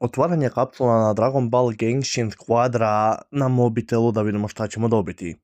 Otvaranje kapsula na Dragon Ball Genshin Squadra na mobitelu da vidimo šta ćemo dobiti.